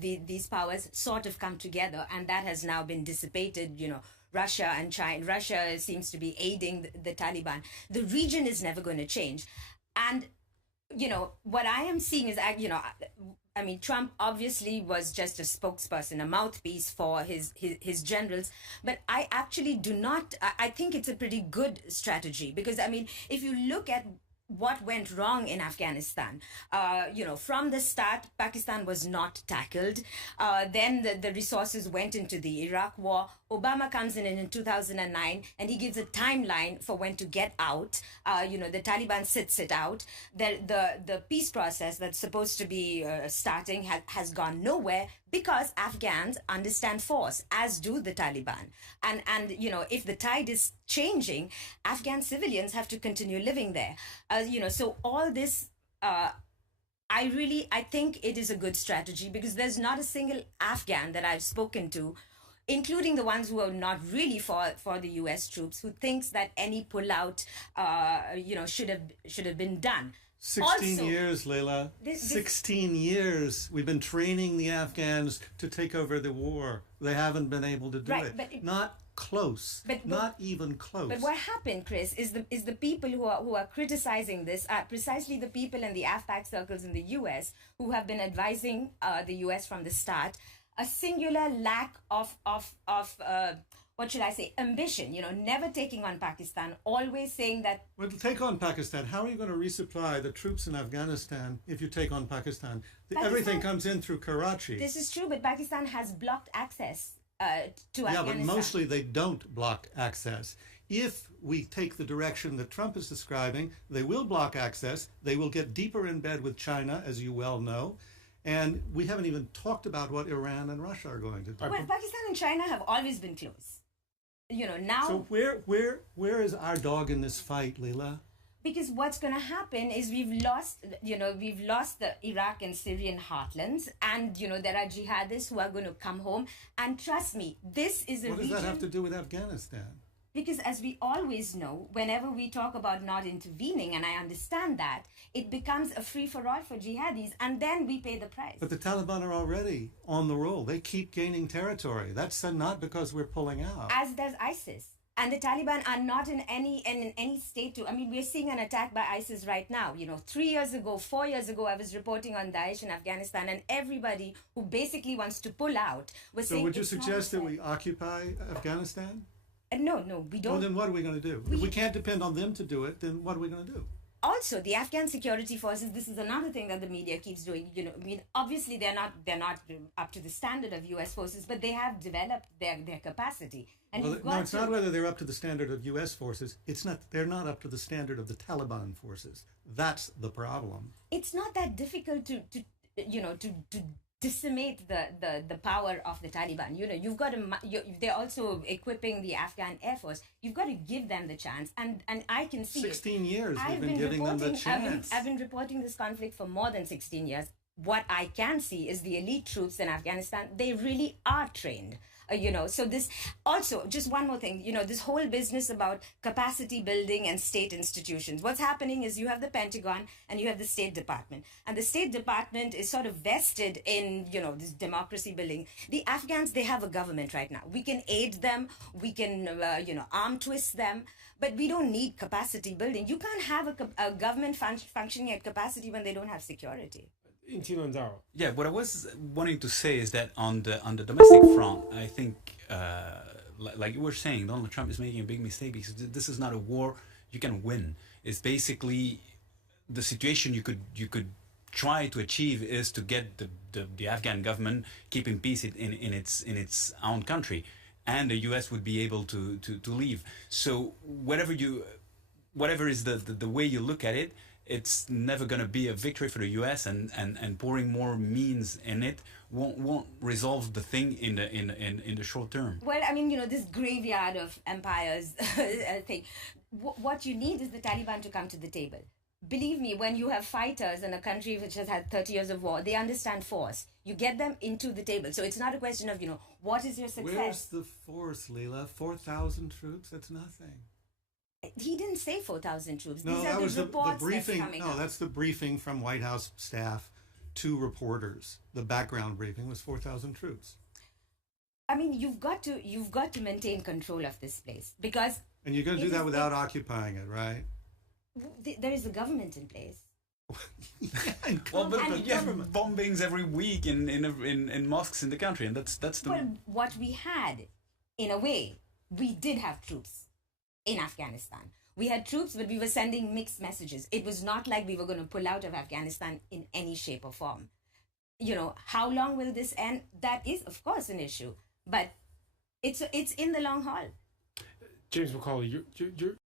these powers sort of come together, and that has now been dissipated. Russia and China. Russia seems to be aiding the Taliban. The region is never going to change, and what I am seeing is, I mean, Trump obviously was just a spokesperson, a mouthpiece for his generals. But I actually do not, I think it's a pretty good strategy because, I mean, if you look at what went wrong in Afghanistan. From the start, Pakistan was not tackled. Then the resources went into the Iraq war. Obama comes in 2009, and he gives a timeline for when to get out. The Taliban sits it out. The peace process that's supposed to be starting has gone nowhere because Afghans understand force, as do the Taliban. And if the tide is changing, Afghan civilians have to continue living there. So all this, I think it is a good strategy because there's not a single Afghan that I've spoken to, including the ones who are not really for the U.S. troops, who thinks that any pullout, should have been done. 16 years, Leila. 16 years. We've been training the Afghans to take over the war. They haven't been able to do it. Not close. Not even close. But what happened, Chris, is the people who are criticizing this are precisely the people in the AFPAC circles in the U.S. who have been advising the U.S. from the start. A singular lack of what should I say, ambition, never taking on Pakistan, always saying that... Well, take on Pakistan. How are you going to resupply the troops in Afghanistan if you take on Pakistan? Everything comes in through Karachi. This is true, but Pakistan has blocked access to Afghanistan. Yeah, but mostly they don't block access. If we take the direction that Trump is describing, they will block access. They will get deeper in bed with China, as you well know. And we haven't even talked about what Iran and Russia are going to do. Well, Pakistan and China have always been close. Now... So where is our dog in this fight, Leila? Because what's going to happen is we've lost the Iraq and Syrian heartlands, and, there are jihadists who are going to come home. And trust me, this is a region... What does that have to do with Afghanistan? Because as we always know, whenever we talk about not intervening, and I understand that, it becomes a free-for-all for jihadis, and then we pay the price. But the Taliban are already on the roll. They keep gaining territory. That's not because we're pulling out. As does ISIS. And the Taliban are not in any state to... I mean, we're seeing an attack by ISIS right now. 3 years ago, 4 years ago, I was reporting on Daesh in Afghanistan, and everybody who basically wants to pull out was saying... So would you suggest that we occupy Afghanistan? No, we don't. Well, then what are we going to do? If we can't depend on them to do it, then what are we going to do? Also, the Afghan security forces, this is another thing that the media keeps doing. I mean, obviously they're not up to the standard of U.S. forces, but they have developed their capacity. And no, it's not whether they're up to the standard of U.S. forces. They're not up to the standard of the Taliban forces. That's the problem. It's not that difficult to decimate the power of the Taliban. You've got to... they're also equipping the Afghan Air Force. You've got to give them the chance. And I can see 16 years we've been giving them the chance. I've been reporting this conflict for more than 16 years. What I can see is the elite troops in Afghanistan, they really are trained. So this also, just one more thing, this whole business about capacity building and state institutions. What's happening is you have the Pentagon and you have the State Department. And the State Department is sort of vested in, this democracy building. The Afghans, they have a government right now. We can aid them. We can, arm twist them. But we don't need capacity building. You can't have a government functioning at capacity when they don't have security. Yeah, what I was wanting to say is that on the domestic front, I think, like you were saying, Donald Trump is making a big mistake because this is not a war you can win. It's basically the situation you could try to achieve is to get the Afghan government keeping peace in its own country, and the U.S. would be able to leave. So whatever is the way you look at it, it's never going to be a victory for the U.S. and pouring more means in it won't resolve the thing in the short term. Well, I mean, this graveyard of empires thing. What you need is the Taliban to come to the table. Believe me, when you have fighters in a country which has had 30 years of war, they understand force. You get them into the table. So it's not a question of, what is your success? Where's the force, Leila? 4,000 troops? That's nothing. He didn't say 4,000 troops. No, These that are was the reports the briefing. that's coming up. That's the briefing from White House staff 2 reporters. The background briefing was 4,000 troops. I mean, you've got to maintain control of this place, because And you're going to do that without occupying it, right? there is a government in place. Well, but And you have bombings every week in mosques in the country, and that's the. Well, what we had, in a way, we did have troops in Afghanistan. We had troops, but we were sending mixed messages. It was not like we were going to pull out of Afghanistan in any shape or form. You know, how long will this end? That is, of course, an issue, but it's in the long haul. James McCauley, you're